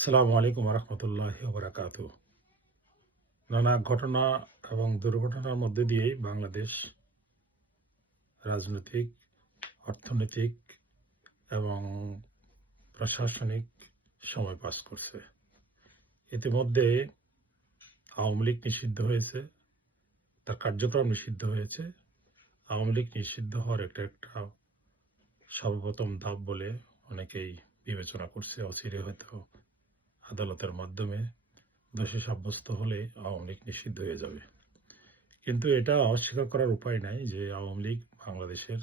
আসসালামু আলাইকুম রহমতুল্লাহ বরাকাত নানা ঘটনা এবং দুর্ঘটনার মধ্যে দিয়েই বাংলাদেশ রাজনৈতিক, অর্থনৈতিক এবং প্রশাসনিক সময় পাস করছে। ইতিমধ্যে আওয়ামী লীগ নিষিদ্ধ হয়েছে, তার কার্যক্রম নিষিদ্ধ হয়েছে। আওয়ামী লীগ নিষিদ্ধ হওয়ার একটা একটা সর্বপ্রথম ধাপ বলে অনেকেই বিবেচনা করছে, অচিরে হয়তো আদালতের মাধ্যমে দোষী সাব্যস্ত হলে আওয়ামী লীগ নিষিদ্ধ হয়ে যাবে। কিন্তু এটা অস্বীকার করার উপায় নাই যে আওয়ামী লীগ বাংলাদেশের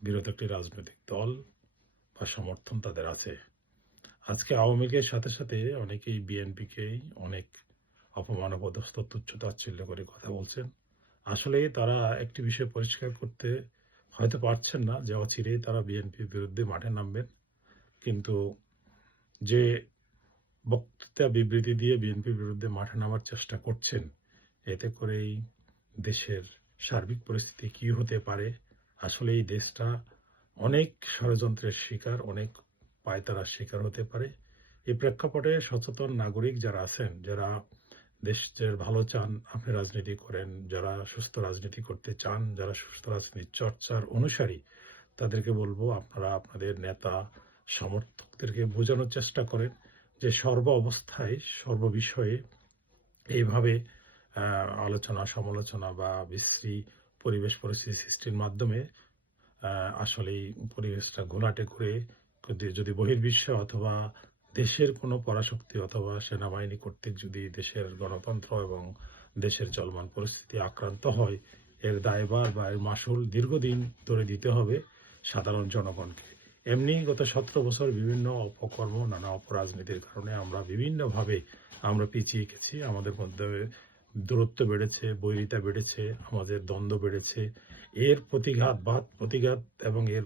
বিরত একটি রাজনৈতিক দল বা সমর্থন তাদের আছে। আজকে আওয়ামী লীগের সাথে সাথে অনেকেই বিএনপিকেই অনেক অপমান পদস্থ তুচ্ছ তাচ্ছিল্য করে কথা বলছেন। আসলে তারা একটি বিষয় পরিষ্কার করতে হয়তো পারছেন না যে অচিরেই তারা বিএনপির বিরুদ্ধে মাঠে নামবেন। কিন্তু যে বক্তৃতা বিবৃতি দিয়ে বিএনপির বিরুদ্ধে মাঠে নামার চেষ্টা করছেন। এতে করেই দেশের সার্বিক পরিস্থিতি কি হতে পারে? আসলে এই দেশটা অনেক ষড়যন্ত্রের শিকার, অনেক পায়তারার শিকার হতে পারে। এই প্রেক্ষাপটে সচেতন নাগরিক যারা আছেন, যারা দেশের ভালো চান, আপনি রাজনীতি করেন, যারা সুস্থ রাজনীতি করতে চান, যারা সুস্থ রাজনীতির চর্চার অনুসারী, তাদেরকে বলব আপনারা আপনাদের নেতা, সমর্থকদেরকে বোঝানোর চেষ্টা করেন। যে সর্ব অবস্থায় সর্ববিষয়ে এইভাবে আলোচনা, সমালোচনা বা বিশ্রী পরিবেশ পরিস্থিতি সৃষ্টির মাধ্যমে আসলে এই পরিবেশটা ঘোলাটে করে যদি- বহির্বিশ্ব অথবা দেশের কোনো পরাশক্তি অথবা সেনাবাহিনী কর্তৃক যদি দেশের গণতন্ত্র এবং দেশের চলমান পরিস্থিতি আক্রান্ত হয়, এর দায়ভার বা এর মাসুল দীর্ঘদিন ধরে দিতে হবে সাধারণ জনগণকে। এমনি গত সতেরো বছর বিভিন্ন অপকর্ম, নানা অপরাজনীতির কারণে আমরা বিভিন্নভাবে আমরা পিছিয়ে গেছি। আমাদের মধ্যে দূরত্ব বেড়েছে, বৈরিতা বেড়েছে, আমাদের দ্বন্দ্ব বেড়েছে। এর প্রতিঘাত বাদ, প্রতিঘাত এবং এর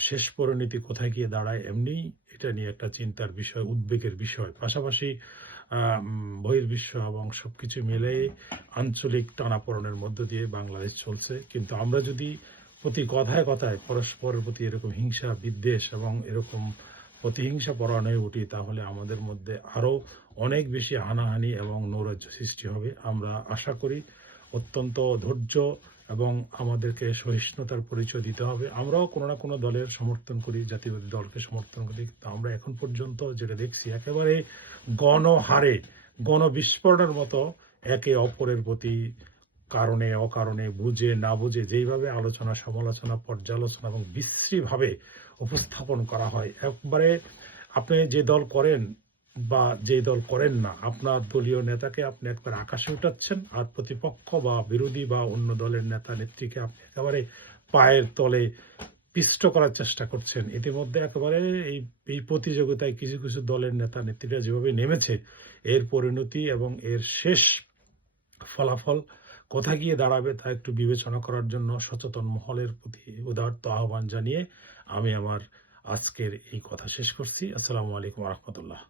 শেষ পরিণতি কোথায় গিয়ে দাঁড়ায় এমনি এটা নিয়ে একটা চিন্তার বিষয়, উদ্বেগের বিষয়। পাশাপাশি বহির্বিশ্ব এবং সবকিছু মিলে আঞ্চলিক টানাপোড়েনের মধ্য দিয়ে বাংলাদেশ চলছে। কিন্তু আমরা যদি প্রতি কথায় কথায় পরস্পরের প্রতি এরকম হিংসা, বিদ্বেষ এবং এরকম প্রতিহিংসা পরায়ণ হয়ে উঠি, তাহলে আমাদের মধ্যে আরও অনেক বেশি হানাহানি এবং নৈরাজ্য সৃষ্টি হবে। আমরা আশা করি অত্যন্ত ধৈর্য এবং আমাদেরকে সহিষ্ণুতার পরিচয় দিতে হবে। আমরাও কোনো না কোনো দলের সমর্থন করি, জাতীয়বাদী দলকে সমর্থন করি। কিন্তু আমরা এখন পর্যন্ত যেটা দেখছি, একেবারে গণহারে, গণবিস্ফোরণের মতো একে অপরের প্রতি কারণে, অকারণে, বুঝে, না বুঝে যেইভাবে আলোচনা, সমালোচনা, পর্যালোচনা এবং বিশ্রীভাবে উপস্থাপন করা হয়, একবারে আপনি যে দল করেন বা যে দল করেন না, আপনার দলীয় নেতাকে আপনি একবার আকাশে উঠাচ্ছেন আর প্রতিপক্ষ বা বিরোধী বা অন্য দলের নেতা নেত্রীকে আপনি একেবারে পায়ের তলে পিষ্ট করার চেষ্টা করছেন। ইতিমধ্যে একেবারে এই এই প্রতিযোগিতায় কিছু কিছু দলের নেতা নেত্রীরা যেভাবে নেমেছে, এর পরিণতি এবং এর শেষ ফলাফল কোথায় গিয়ে দাঁড়াবে তা একটু বিবেচনা করার জন্য সচেতন মহলের প্রতি উদার্ত আহ্বান জানিয়ে আমি আমার আজকের এই কথা শেষ করছি। আসসালামু আলাইকুম রহমতুল্লাহ।